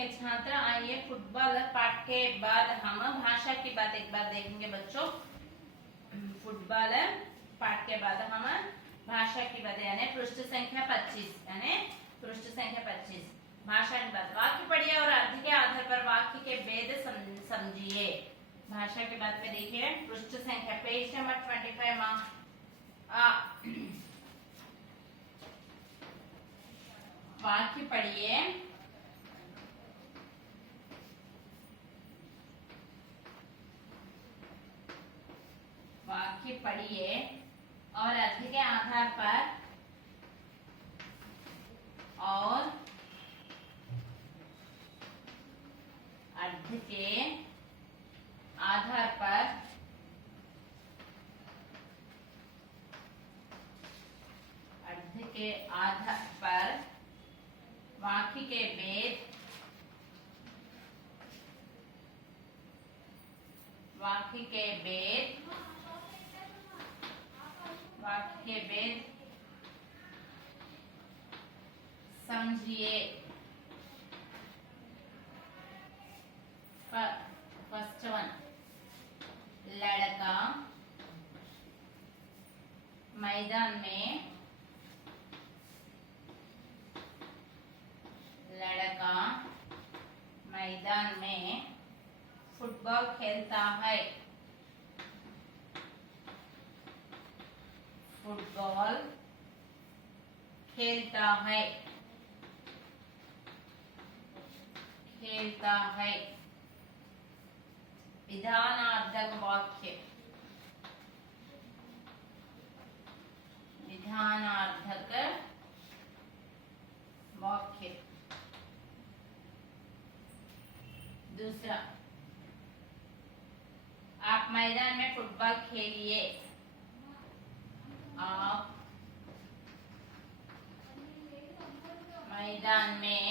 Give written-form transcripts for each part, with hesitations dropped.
के छात्र, आइए फुटबॉल पाठ के बाद हम भाषा की बात एक बार देखेंगे बच्चों। फुटबॉल पाठ के बाद हम भाषा की बात यानी पृष्ठ संख्या 25 यानी पृष्ठ संख्या 25 भाषा की बात। वाक्य पढ़िए और अर्थ के आधार पर वाक्य के भेद समझिए। भाषा की बात में देखिए पृष्ठ संख्या पेज नंबर 25 वाक्य पढ़िए। वाक्य पढ़िए और अर्थ के आधार पर अर्थ के आधार पर वाक्य के भेद समझिए। फर्स्ट वन, लड़का मैदान में फुटबॉल खेलता है। विधानार्थक वाक्य। दूसरा, आप मैदान में फुटबॉल खेलिए। आप मैदान में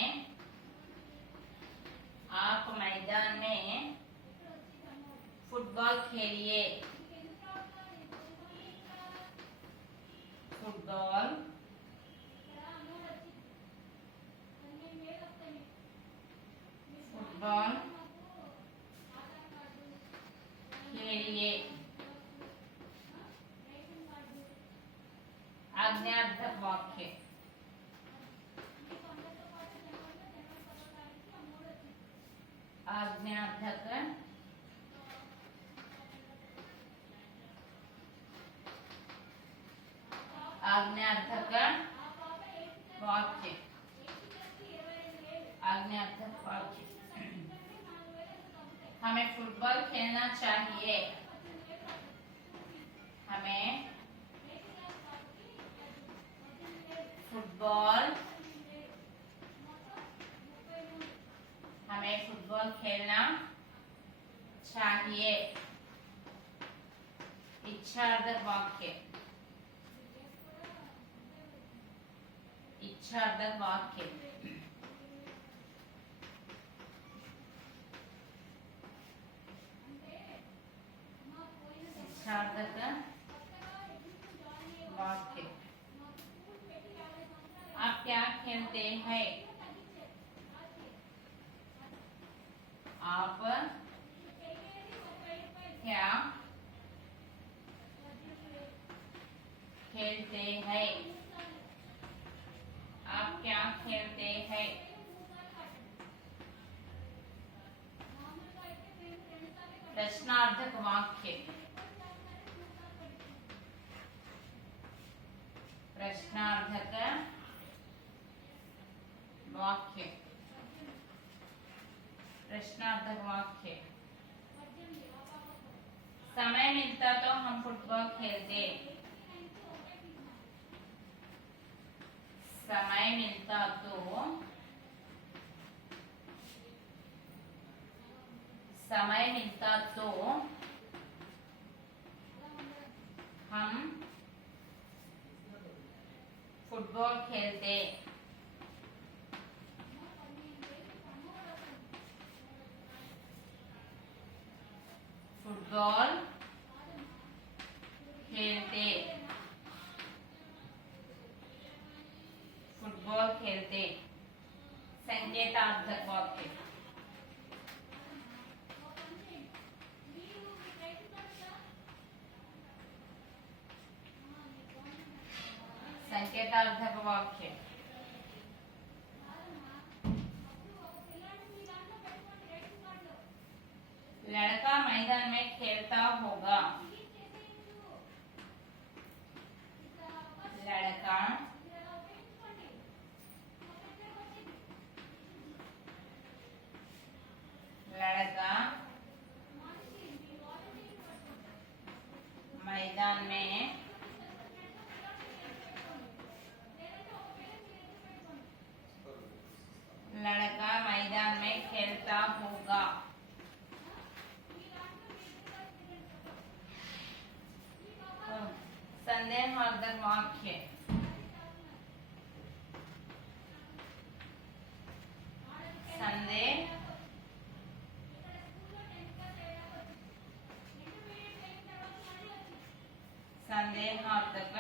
फुटबॉल खेलिए। आज्ञार्थक वाक्य। आज्ञार्थक वाक्य। हमें फुटबॉल खेलना चाहिए। हमें फुटबॉल खेलना चाहिए। इच्छार्थक वाक्य। आप क्या खेलते हैं? आप क्या खेलते हैं? प्रश्नार्थक वाक्य। समय मिलता तो हम फुटबॉल खेलते। समय मिलता तो हम फुटबॉल खेलते। फुटबॉल खेलते। संकेत संकेतार्थक वाक्य। संकेतार्थक वाक्य। लड़का मैदान में खेलता होगा। लड़का लड़का मैदान में लड़का मैदान में खेलता होगा। संदेहार्थक वाक्य। संदेहार्थक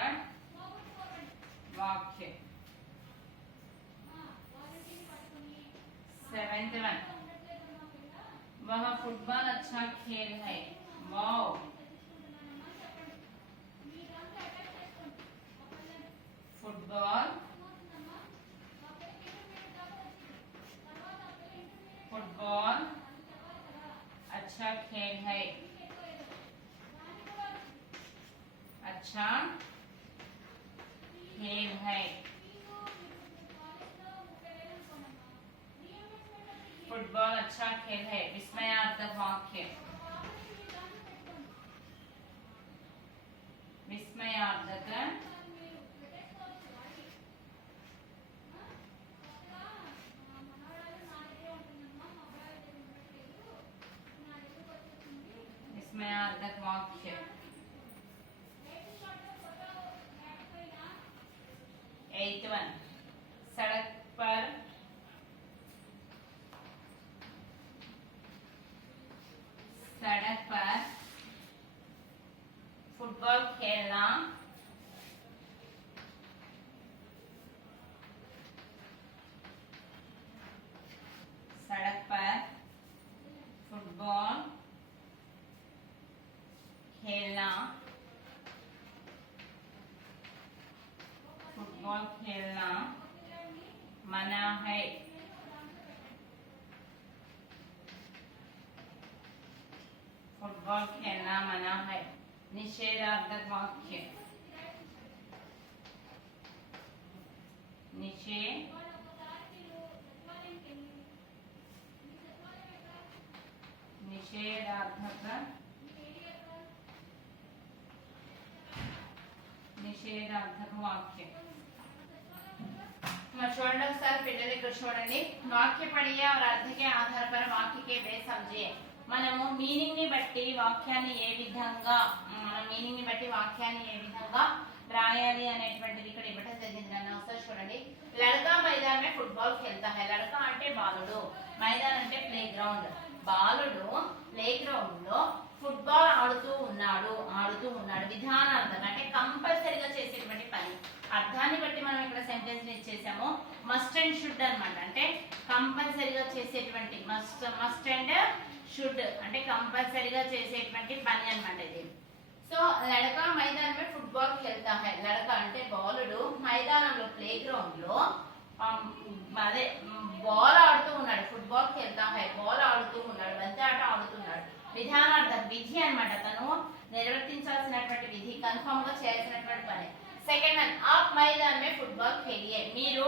वाक्य। 7th one, वह फुटबॉल अच्छा खेल है। वाओ। फुटबॉल फुटबॉल अच्छा खेल है। अच्छा खेल है। फुटबॉल अच्छा खेल है। विस्मयार्थक वाक्य। विस्मयार्थक विस्मयार्थक वाक्य। 8th one, सड़क पर फुटबॉल खेलना सड़क पर फुटबॉल खेलना मना है। फुटबॉल खेलना मना है। निषेधार्थक वाक्य। నిషేధార్థక వాక్య। చూడండి ఒకసారి పిల్లలు ఇక్కడ చూడండి। వాక్య पढ़िए और अर्थ के आधार पर वाक्य के वे समझिए। మనము మీనింగ్ ని బట్టి వాక్యాన్ని ఏ విధంగా రాయాలి అనేటువంటిది ఇక్కడ ఇవ్వడం జరిగింది నాన్న। ఒకసారి చూడండి। లड़का मैदान में फुटबॉल खेलता है। लड़का అంటే బాలుడు, మైదాన్ అంటే ప్లే గ్రౌండ్। బాలుడు ప్లే గ్రౌండ్ లో ఫుట్బాల్ ఆడుతూ ఉన్నాడు। విధానార్థం అంటే కంపల్సరీగా చేసేటువంటి పని। అర్థాన్ని బట్టి మనం ఇక్కడ సెంటెన్స్ ని ఇచ్చేసాము। మస్ట్ అండ్ షుడ్ అన్నమాట। అంటే కంపల్సరీగా చేసేటువంటి మస్ట్ అండ్ షుడ్ అంటే కంపల్సరీగా చేసేటువంటి పని అన్నమాట ఇది। సో లड़का मैदान में फुटबॉल खेलता है। लड़का అంటే బాలుడు మైదానంలో ప్లే గ్రౌండ్ లో అదే బాల్ ఆడుతూ ఉన్నాడు। ఫుట్బాల్ खेलता है బాల్ ఆడుతూ ఉన్నాడు, బంతి ఆట ఆడుతున్నాడు। విధానార్థం విధి అన్నమాట। తను నిర్వర్తించాల్సినటువంటి విధి, కన్ఫర్మ్ గా చేయాల్సినటువంటి పని। సెకండ్ వన్, ఆప్ मैदान में फुटबॉल खेलिए। మీరు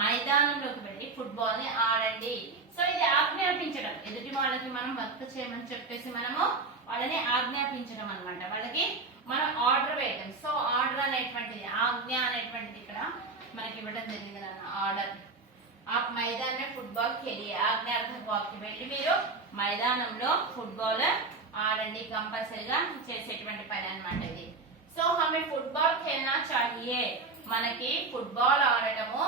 మైదానంలోకి వెళ్ళి ఫుట్బాల్ ని ఆడండి। సో ఇది ఆజ్ఞాపించడం। ఎదుటి వాళ్ళకి మనం వర్క్ చేయమని చెప్పేసి మనము వాళ్ళని ఆజ్ఞాపించడం అన్నమాట। వాళ్ళకి మనం ఆర్డర్ వేయడం। సో ఆర్డర్ అనేటువంటిది, ఆజ్ఞ అనేటువంటిది ఇక్కడ మనకి ఇవ్వడం జరిగింది అన్న ఆర్డర్। आप मैदान में फुटबॉल खेलिए। ఆజ్ఞార్థక వాక్యం। వెళ్ళి మీరు మైదానంలో ఫుట్బాల్ ఆడండి, కంపల్సరీగా చేసేటువంటి పని అన్నమాట ఇది। సో हमें फुटबॉल खेलना चाहिए। మనకి ఫుట్బాల్ ఆడటము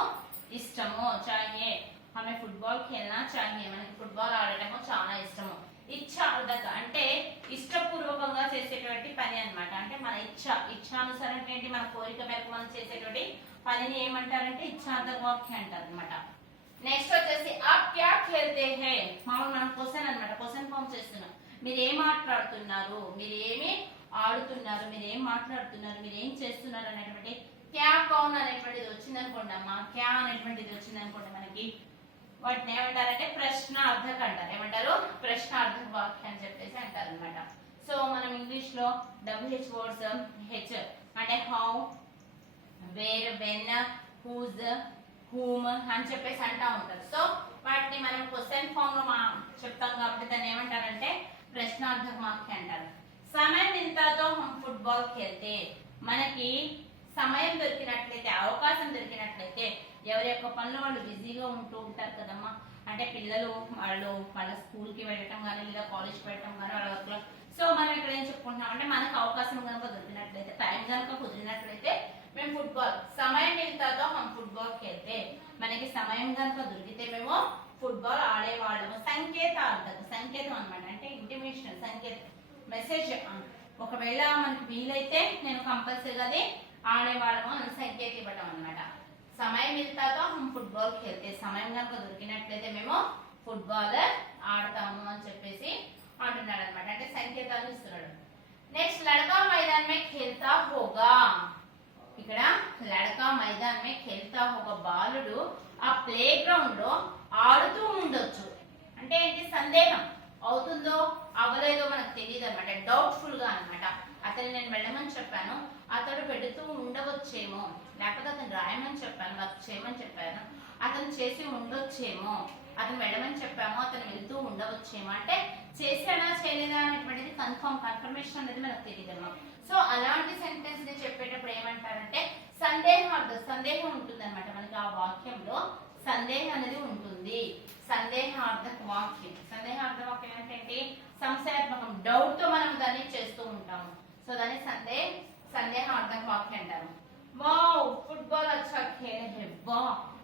ఇష్టము। चाहिए हमें फुटबॉल खेलना चाहिए। మనకి ఫుట్బాల్ ఆడటము చాలా ఇష్టము। ఇచ్ఛార్థక అంటే ఇష్టపూర్వకంగా చేసేటువంటి పని అన్నమాట। అంటే మన ఇచ్ఛానుసారం ఏంటి, మన కోరిక మేరకు మనం చేసేటువంటి పనిని ఏమంటారంటే ఇచ్ఛార్థక వాక్యం అంటారు అన్నమాట। నెక్స్ట్ వచ్చేసి ఆప్ క్యా ఖేల్తే హై, మామూలు మనం క్వశ్చన్ అన్నమాట, క్వశ్చన్ ఫామ్ చేస్తున్నాం. మీరు ఏం మాట్లాడుతున్నారు, మీరు ఏమి ఆడుతున్నారు, మీరు ఏం మాట్లాడుతున్నారు, మీరు ఏం చేస్తున్నారు అనేటువంటి క్యా కౌన్ అనేటువంటిది వచ్చింది అనుకోండి అమ్మా, క్యా అనేటువంటిది వచ్చింది అనుకోండి మనకి, వాటిని ఏమంటారంటే ప్రశ్నార్థక అంటారు. ఏమంటారు? ప్రశ్నార్థక వాక్యం అని చెప్పేసి అంటారు అనమాట. సో మనం ఇంగ్లీష్ లో WH వర్డ్స్ హెచ్ అంటే how, where, when, whose, whom అని చెప్పేసి అంటా ఉంటారు. సో వాటిని మనం క్వశ్చన్ ఫామ్ లో చెప్తాం కాబట్టి దాన్ని ఏమంటారంటే ప్రశ్నార్థక వాక్యం అంటారు. సమయం మిల్తాతో హమ్ ఫుట్బాల్ ఖేల్తే, మనకి సమయం దొరికినట్లయితే, అవకాశం దొరికినట్లయితే, ఎవరి యొక్క పనులు వాళ్ళు బిజీగా ఉంటూ ఉంటారు కదమ్మా. అంటే పిల్లలు వాళ్ళ స్కూల్ కి వెళ్ళటం కానీ లేదా కాలేజ్ కి వెళ్ళటం కానీ వాళ్ళ వర్క్ లో. సో మనం ఇక్కడ ఏం చెప్పుకుంటున్నాం అంటే మనకు అవకాశం కనుక దొరికినట్లయితే, టైం కనుక కుదిరినట్లయితే మేము ఫుట్బాల్, సమయం మిల్తాతో హమ్ ఫుట్బాల్ ఖేల్తే, మనకి సమయం కనుక దొరికితే మేము ఫుట్బాల్ ఆడేవాళ్ళము. సంకేతార్థక, సంకేతం అనమాట, అంటే ఇంటిమేషన్, సంకేతం, మెసేజ్. ఒకవేళ మనకి వీలైతే నేను కంపల్సరీగా అది ఆడేవాళ్ళము అని సంకేతం ఇవ్వడం అనమాట. సమయం మిల్తాతో హమ్ ఫుట్బాల్ ఖేల్తే, సమయం కనుక దొరికినట్లయితే మేము ఫుట్బాల్ ఆడతాము అని చెప్పేసి అంటున్నాడు అనమాట, అంటే సంకేతాలు ఇస్తున్నాడు. నెక్స్ట్ లడకా మైదాన్ మే ఖేల్తా హోగా, ఇక్కడ లడకా మైదాన్ మే ఖేల్తా హోగా, బాలుడు ఆ ప్లే గ్రౌండ్ లో ఆడుతూ ఉండొచ్చు. అంటే ఏంటి? సందేహం అవుతుందో అవ్వలేదో మనకు తెలియదు అనమాట, డౌట్ఫుల్ గా అనమాట. అతను నేను వెళ్ళమని చెప్పాను, అతడు పెడుతూ ఉండవచ్చేమో, లేకపోతే అతను రాయమని చెప్పాను, వర్క్ చేయమని చెప్పాను, అతను చేసి ఉండొచ్చేమో, అతను వెళ్ళమని చెప్పాము, అతను వెళ్తూ ఉండవచ్చేమో, అంటే చేసాడా చేయలేదా అనేటువంటిది కన్ఫర్మేషన్ అనేది మనకు తెలియదమ్మా. సో అలాంటి సెంటెన్స్ ని చెప్పేటప్పుడు ఏమంటారంటే సందేహం ఉంటుంది అనమాట. మనకి ఆ వాక్యంలో సందేహం అనేది ఉంటుంది. సందేహార్థక వాక్యం, సందేహార్థక వాక్యం అంటే ఏంటి? సంశయాత్మకం, డౌట్ తో మనం దాన్ని చేస్తూ ఉంటాము. సో దాన్ని సందేహార్థక వాక్యం అంటారు. వావ్ ఫుట్బాల్ అచ్చా ఖేల్ హై, వా,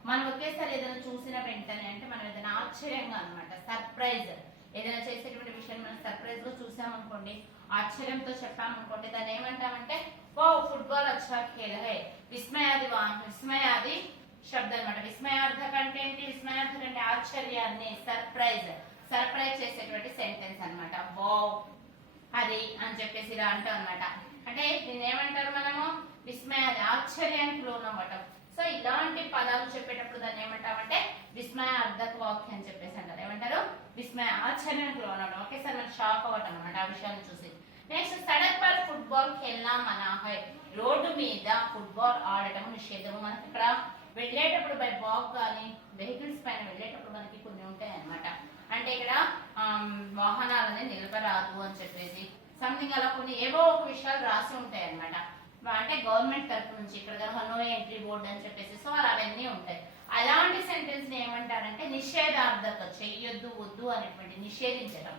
మనం ఒకేసారి ఏదైనా చూసిన వెంటనే, అంటే మనం ఏదైనా ఆశ్చర్యంగా అనమాట, సర్ప్రైజ్, ఏదైనా చేసేటువంటి విషయం మనం సర్ప్రైజ్ గా చూసామనుకోండి, ఆశ్చర్యంతో చెప్పామనుకోండి, దాన్ని ఏమంటామంటే వావ్ ఫుట్బాల్ అచ్చా ఖేల్ హై. విస్మయాది శబ్దం అనమాట. విస్మయార్థక అంటే ఏంటి? విస్మయార్థక అంటే ఆశ్చర్యాన్ని, సర్ప్రైజ్ చేసేటువంటి సెంటెన్స్ అనమాట. వావ్ అది అని చెప్పేసి ఇలా అంటాం అనమాట. అంటే దీన్ని ఏమంటారు మనము? విస్మయాది, ఆశ్చర్యానికి లోనవ్వటం. సో ఇలాంటి పదాలు చెప్పేటప్పుడు దాన్ని ఏమంటామంటే విస్మయార్థక వాక్యం అని చెప్పేసి అంటారు. ఏమంటారు? విస్మయ, ఆశ్చర్యానికి లోనవడం, ఒకేసారి మనం షాక్ అవ్వటం అనమాట ఆ విషయాన్ని చూసి. నెక్స్ట్ సడక్ పర్ ఫుట్బాల్ ఖేల్నా మనా హై, రోడ్డు మీద ఫుట్బాల్ ఆడటం నిషేధము. మనకి ఇక్కడ వెళ్ళేటప్పుడు బై వాక్ కానీ వెహికల్స్ పైన వెళ్ళేటప్పుడు మనకి కొన్ని ఉంటాయి అనమాట. అంటే ఇక్కడ వాహనాలని నిలపరాదు అని చెప్పేసి సంథింగ్ అలా కొన్ని ఏవో ఒక విషయాలు రాసి ఉంటాయి అనమాట. అంటే గవర్నమెంట్ తరఫు నుంచి ఇక్కడ కనుక నో ఎంట్రీ బోర్డు అని చెప్పేసి, సో అలా అవన్నీ ఉంటాయి. అలాంటి సెంటెన్స్ ని ఏమంటారంటే నిషేధార్థక, చెయ్యొద్దు, వద్దు అనేటువంటి, నిషేధించడం.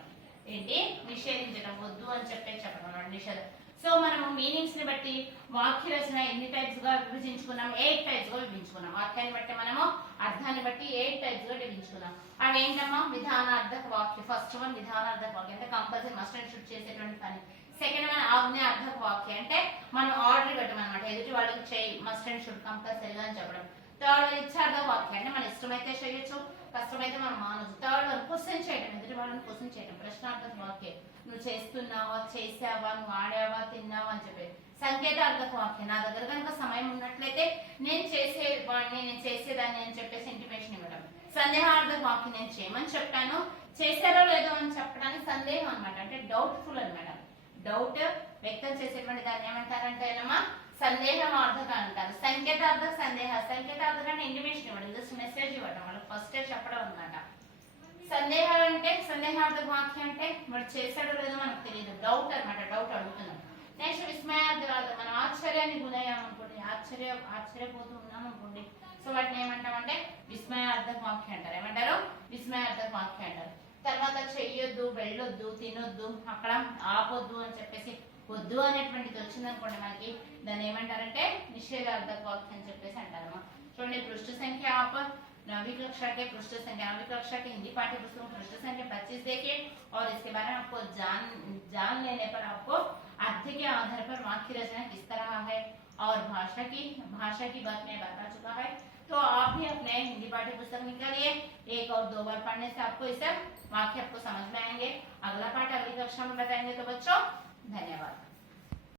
ఏంటి? నిషేధించడం, వద్దు అని చెప్పడం అన్నమాట, నిషేధం. సో మనము మీనింగ్స్ ని బట్టి వాక్య రచన ఎన్ని టైప్స్ గా విభజించుకున్నాం? 8 టైప్స్ గా విభజించుకున్నాం. వాక్యాన్ని బట్టి మనము అర్థాన్ని బట్టి 8 టైప్స్ గా విభజించుకున్నాం. అవి ఏంటమ్మా? విధానార్థక వాక్యం, ఫస్ట్ వన్ విధానార్థక వాక్యం, అంటే కంపల్సరీ మస్ట్ అండ్ షుడ్ చేసేటువంటి పని. సెకండ్ వన్ ఆజ్ఞార్థక వాక్యం, అంటే మనం ఆర్డర్ ఇవ్వటం అనమాట, ఎదుటి వాళ్ళకి చేయి, మస్ట్ అండ్ షుడ్ కంపల్సరీగా అని చెప్పడం. థర్డ్ వన్ ఇచ్చార్థక వాక్యం, అంటే మన ఇష్టమైతే చేయొచ్చు, కష్టమైతే మనం మానవచ్చు. థర్డ్ వన్ క్వశ్చన్ చేయడం, ఎదుటి వాళ్ళని క్వశ్చన్ చేయడం, ప్రశ్నార్థక వాక్యం, నువ్వు చేస్తున్నావా, చేసావా, నువ్వు ఆడావా, తిన్నావా అని చెప్పేది. సంకేతార్థక వాక్యం, నా దగ్గర కనుక సమయం ఉన్నట్లయితే నేను చేసేవాడిని, నేను చేసేదాన్ని అని చెప్పేసి ఇంటిమేషన్ ఇవ్వడం. సందేహార్థక వాక్యం, నేను చేయమని చెప్పాను, చేశారో లేదో అని చెప్పడానికి సందేహం అనమాట, అంటే డౌట్ఫుల్ అనమాట. డౌట్ వ్యక్తం చేసేటువంటి దాన్ని ఏమంటారంటే సందేహమార్థక అంటారు. సంకేతార్థక సంకేతార్థక అంటే ఇంటిమేషన్ ఇవ్వడం, జస్ట్ మెసేజ్ ఇవ్వడం, వాళ్ళకి ఫస్ట్ చెప్పడం అనమాట. సందేహాలు అంటే సందేహార్థక వాక్యం అంటే వాడు చేశాడో లేదో మనకు తెలియదు, డౌట్ అనమాట, డౌట్ అడుగుతున్నాం. నెక్స్ట్ విస్మయార్థకాలు, మనం ఆశ్చర్యాన్ని గురయ్యామనుకోండి, ఆశ్చర్యపోతూ ఉన్నాం అనుకోండి, సో వాటిని ఏమంటామంటే విస్మయార్థక వాక్యం అంటారు. ఏమంటారు? విస్మయార్థక వాక్యం అంటారు. తర్వాత చెయ్యొద్దు, వెళ్ళొద్దు, తినొద్దు, అక్కడ ఆపొద్దు అని చెప్పేసి వద్దు అనేటువంటిది వచ్చిందనుకోండి మనకి, దాన్ని ఏమంటారంటే నిషేధార్థక వాక్యం అని చెప్పేసి అంటారు. చూడండి, पृष्ठ संख्या आप 9वीं कक्षा के पृष्ठ संख्या 9वीं कक्षा के हिंदी पाठ्य पुस्तक पृष्ठ संख्या 25 देखिए और इसके बारे में आपको जान लेने पर आपको अर्थ के आधार पर वाक्य रचना किस तरह है और भाषा की बात में बता चुका है। तो तो आप भी अपने हिंदी पाठ्य पुस्तक निकालिए, 1 और 2 बार पढ़ने से आपको ये सब वाक्य आपको समझ में आएंगे। अगला पाठ अगली कक्षा में बताएंगे। तो बच्चों